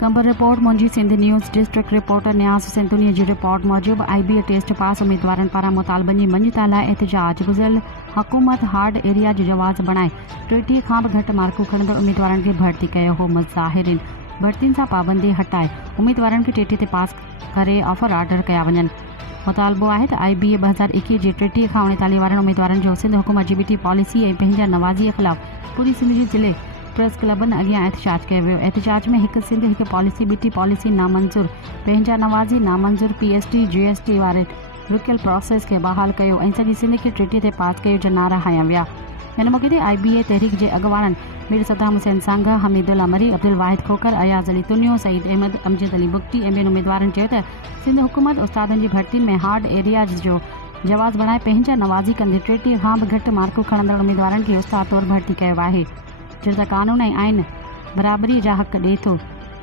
कंबर रिपोर्ट मुंजी Sindh news district reporter न्यास सिंधुनी जी रिपोर्ट मूजिब IBA टेस्ट पास उम्मीदवारन पारां मुतालबनि जी मञता लाइ एहतजाज गुज़िरियल हुकूमत हार्ड एरिया जो जवाज़ बणाए 30 खां बि घटि मार्कूं खणंदड़ उम्मीदवारन खे भर्ती कयो हो। मुज़ाहिरीन भर्तियुनि सां पाबंदी हटाए उम्मीदवारन खे 30 ते पास करे ऑफर ऑर्डर कया वञनि। मुतालबो आहे त IBA 2021 जे 30 खां 39 वारनि उम्मीदवारनि जो सिंध हुकूमत जी बीटी पॉलिसी ऐं पंहिंजा नवाज़ीअ ख़िलाफ़ पूरी सिंध जे ज़िले प्रेस क्लबनि अॻियां एहतजाज कयो वियो। एहतजाज में हिकु सिंध हिकु पॉलिसी बीटी पॉलिसी नामंज़ूर पंहिंजा नवाज़ी नामंज़ूर PST GST वारे रुकियल प्रोसेस खे बहाल कयो ऐं सॼी सिंध खे 30 ते पास कयो जा नारा हया विया। हिन मौक़े ते IBA तहरीक जे अॻवाननि मीर सद्दाम हुसैन सांगा, हमीदुल्ला मरी, अब्दुल वाहिद खोकर, अयाज़ अली तुनियो, सईद अहमद, अमजद अली बुगटी ऐं ॿियनि उम्मीदवारनि चयो त सिंध हुकूमत उस्तादनि जी भर्तियुनि में हार्ड एरियाज जो जवाज़ बणाए पंहिंजा नवाज़ी कंदे 30 खां बि घटि मार्कूं खणंदड़ उम्मीदवारनि खे उस्ताद तौरु भर्ती कयो आहे। जो त कानून ऐं आइन बराबरी जा हक़ ॾिए थो।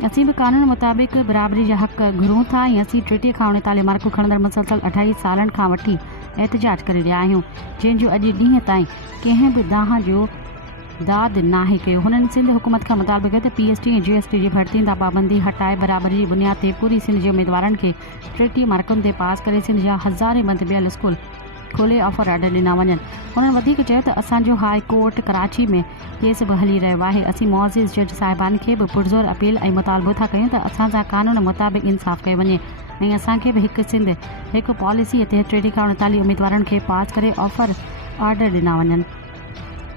असीं बि कानून मुताबिक़ बराबरी जा हक़ घुरूं था ऐं असीं 30 खां 39 मार्कूं खणंदड़ मुसलसल 28 सालनि खां वठी एहतजाज करे रहिया आहियूं, जंहिंजो अॼु ॾींहं ताईं कंहिं बि दाह जो दाद नाहे कयो। हुननि सिंध हुकूमत खां मुतालबो कयो त PST ऐं GST जी भर्तियुनि तां पाबंदी हटाए बराबरी जी बुनियाद ते पूरी सिंध जे उम्मीदवारनि खे 30 मार्कुनि ते पास करे सिंध जा हज़ारे बंदि ॿियल स्कूल खोले ऑफर ऑर्डर ॾिना वञनि। हुननि वधीक चयो त असांजो हाई कोर्ट कराची में केस बि हली रहियो आहे। असीं मुअज़्ज़िज़ जज साहिबान खे बि पुरज़ोर अपील ऐं मुतालबो था कयूं त असांजा कानून मुताबिक़ इंसाफ़ कयो वञे ऐं असांखे बि हिकु सिंध हिकु पॉलिसीअ ते 30 खां 39 उम्मीदवारनि खे पास करे ऑफर ऑर्डर ॾिना वञनि।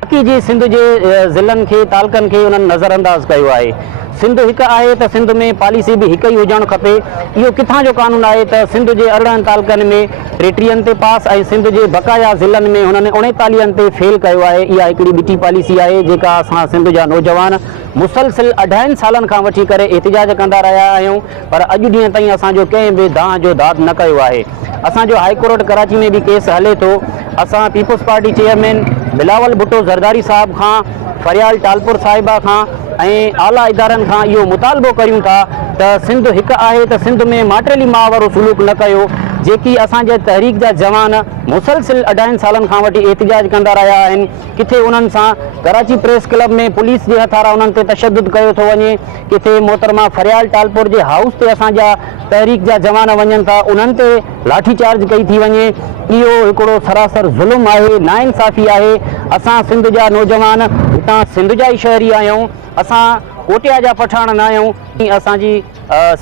बाक़ी जे सिंध जे ज़िलनि खे तालुकनि खे उन्हनि नज़रअंदाज़ कयो आहे। सिंध हिकु आहे त सिंध में पॉलिसी बि हिकु ई हुजणु खपे। इहो किथां जो कानून आहे त सिंध जे 18 तालुकनि में 30 ते पास ऐं सिंध जे बक़ाया ज़िलनि में हुननि 39 ते फेल कयो आहे। इहा हिकिड़ी बीटी पॉलिसी आहे जेका असां सिंध जा नौजवान मुसलसिल 28 सालनि खां वठी करे एहतजाज कंदा रहिया आहियूं, पर अॼु ॾींहं ताईं असांजो कंहिं बि दाह जो दाद न कयो आहे। असांजो हाई कोर्ट कराची में बि केस हले थो। असां पीपुल्स पार्टी चेयरमैन बिलावल भुट्टो ज़रदारी साहब खां, फरियाल टालपुर साहिबा खां ऐं आला इदारनि खां इहो मुतालबो कयूं था त सिंध हिकु आहे त सिंध में माटेली मां वारो सुलूक न कयो। जेकी असांजे तहरीक जा जवान मुसलसिल 28 सालनि खां वठी एहतजाज कंदा रहिया आहिनि, किथे उन्हनि सां कराची प्रेस क्लब में पुलिस जे हथारां उन्हनि ते तशद्दुद कयो थो वञे, किथे मोहतरमा फरियाल टालपुर जे हाउस ते असांजा तहरीक जा जवान वञनि था, उन्हनि ते लाठी चार्ज कई थी वञे। इहो हिकिड़ो सरासर ज़ुल्म आहे, नाइंसाफ़ी आहे। असां सिंध जा नौजवान हितां सिंध जा ई शहरी आहियूं, असां कोटिया जा पठान न आहियूं। असांजी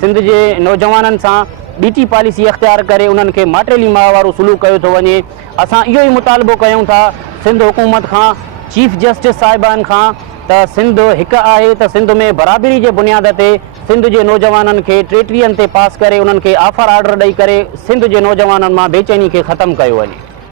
सिंध जे नौजवाननि सां बीटी पॉलिसी अख़्तियार करे उन्हनि खे माटेली मां वारो सुलूक कयो थो वञे। असां इहो ई मुतालबो कयूं था सिंध हुकूमत खां, चीफ जस्टिस साहिबान खां त सिंध हिकु आहे त सिंध में बराबरी जे बुनियाद ते सिंध जे नौजवाननि खे 30 ते पास करे उन्हनि खे ऑफर ऑर्डर ॾेई करे सिंध जे नौजवाननि मां बेचैनी खे ख़तमु कयो वञे।